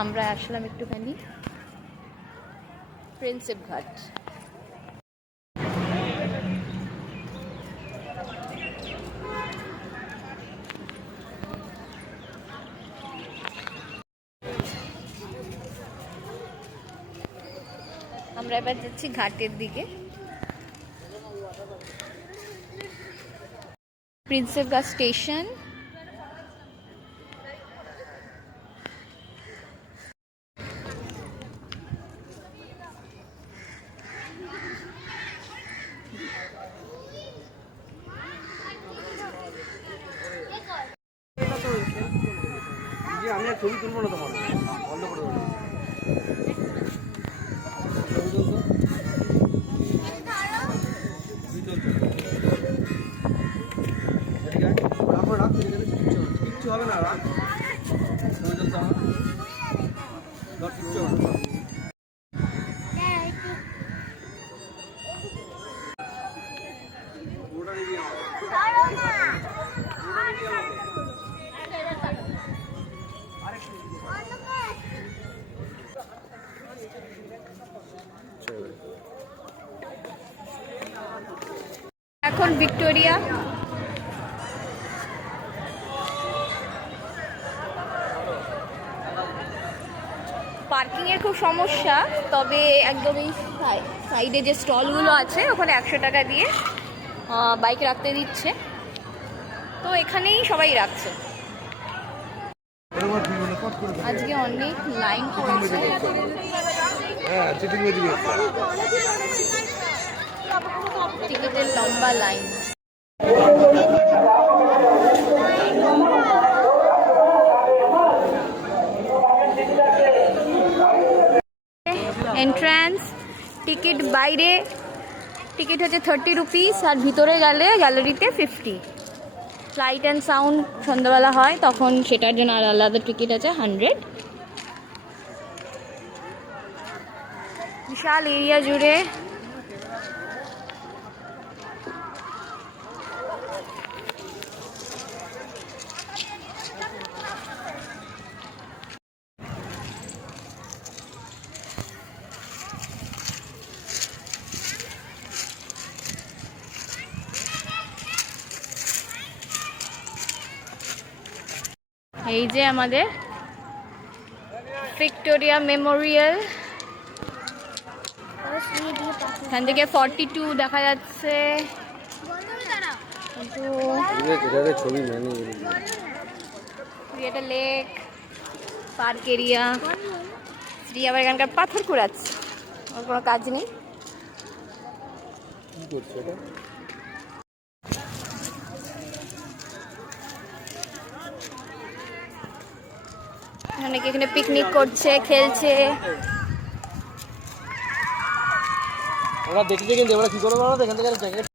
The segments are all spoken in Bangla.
আমরা আসলাম একটুখানি প্রিন্সেপ ঘাট। আমরা এবার যাচ্ছি ঘাটের দিকে। প্রিন্সেপ ঘাট স্টেশন। আমি আর ছবি তুলবো না তোমার, বন্ধ করে দেবো। কিচ্ছু হবে না, রাখ ছবি তুলতে আমার কিচ্ছু হবে না। এখন ভিক্টোরিয়া। পার্কিং এর খুব সমস্যা, তবে একদম এই সাইডে যে স্টলগুলো আছে ওখানে 100 টাকা দিয়ে বাইক রাখতে দিচ্ছে, তো এখানেই সবাই রাখছে। আজকে অনেক লাইন পড়েছে। টিকিটের লম্বা লাইন। এন্ট্রান্স টিকিট, বাইরে টিকিট হচ্ছে 30 রুপিস, আর ভিতরে গেলে গ্যালারিতে 50। লাইট অ্যান্ড সাউন্ড সন্ধ্যাবেলা হয়, তখন সেটার জন্য আর আলাদা টিকিট আছে 100। বিশাল এরিয়া জুড়ে এই যে আমাদের ভিক্টোরিয়া মেমোরিয়াল। এখান থেকে 42 দেখা যাচ্ছে। এটা লেক পার্ক এরিয়া। শ্রী আবার এখানকার পাথর কুড়াচ্ছে, ওর কোনো কাজ নেই। অনেকে এখানে পিকনিক করছে, খেলছে। ওরা দেখছে কিন্তু ওরা কি করে বলো তো, এখান থেকে জ্যাকেট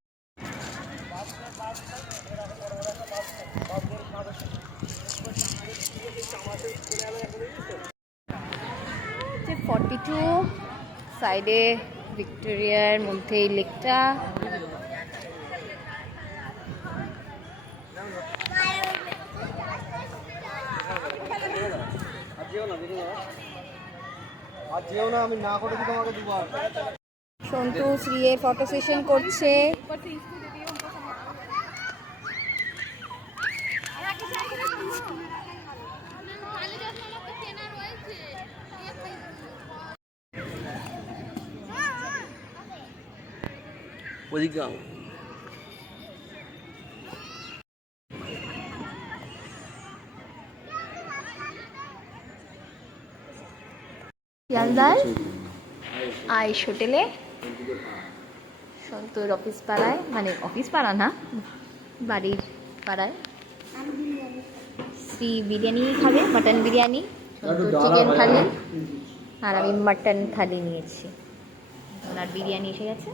42 সাইডে ভিক্টোরিয়ার মধ্যে এই লেকটা। আমি না করে তোমাকে দুবার। সন্তু শ্রীয়ে ফটো সেশন করছে। শিয়ালদার আইস হোটেলে সন্তুর অফিস পাড়ায়, মানে অফিস পাড়া না, বাড়ির পাড়ায় শ্রী বিরিয়ানি খাবে, মাটন বিরিয়ানি। সন্তুর চিকেন থালি, আর আমি মাটন থালি নিয়েছি। ওনার বিরিয়ানি এসে গেছে।